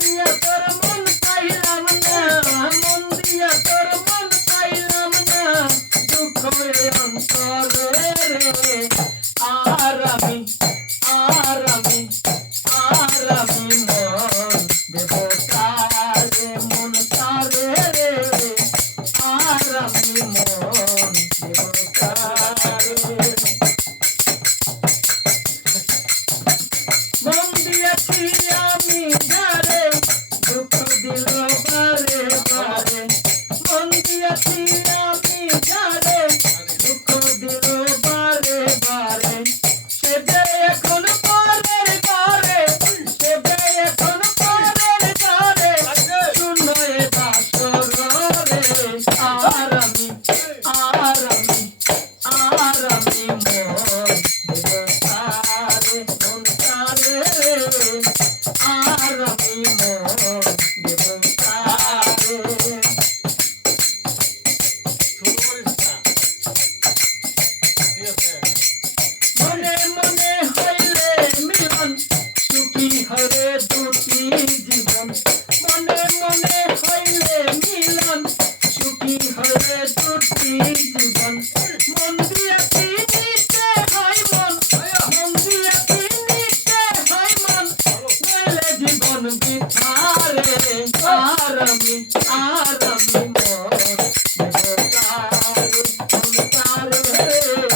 দিয়া তোর মন পাইলাম না, মন দিয়া তোর মন পাইলাম না, দুঃখ রে অন্তরে রে। আর আমি মন দেব তারে, মন তারে রে। আর আমি মন দেব তারে। মন দিয়েছি আমি যারে, দুঃখ দিল বারে বারে। মন দিয়েছি আমি যারে, দুঃখ দিল বারে বারে। সে যে এখন পরের ঘরে, সে যে এখন পরের ঘরে, শূন্য এ বাসর রে। আর আমি মন দেব তারে, মন তারে রে। আর আমি মন দেব তারে। মনে মনে হইলে মিলন, সুখী হরে দুটি জীবন। মনে মনে হইলে মিলন, সুখী হরে দুটি জীবন। মন দিয়েছি নিতে হয় মন, মন দিয়েছি নিতে হয় মন, নইলে জীবন বৃথা রে। আর আমি মন দেব তারে, মন তারে রে।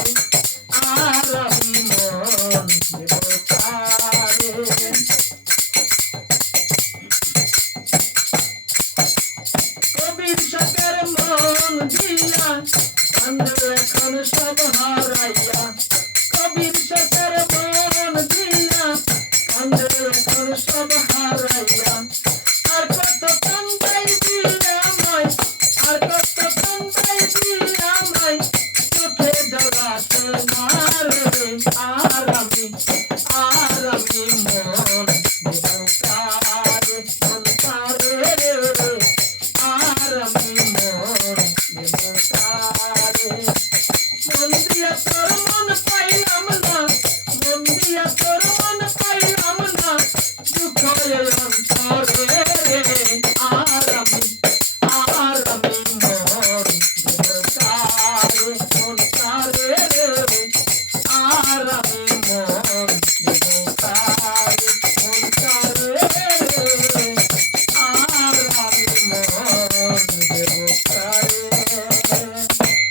আর আমি মন দেব তারে। কবির শখের মন দিয়া, কান্দে এখন সব হারাইয়া। কবির শখের মন দিয়া, কান্দে এখন সব হারাইয়া।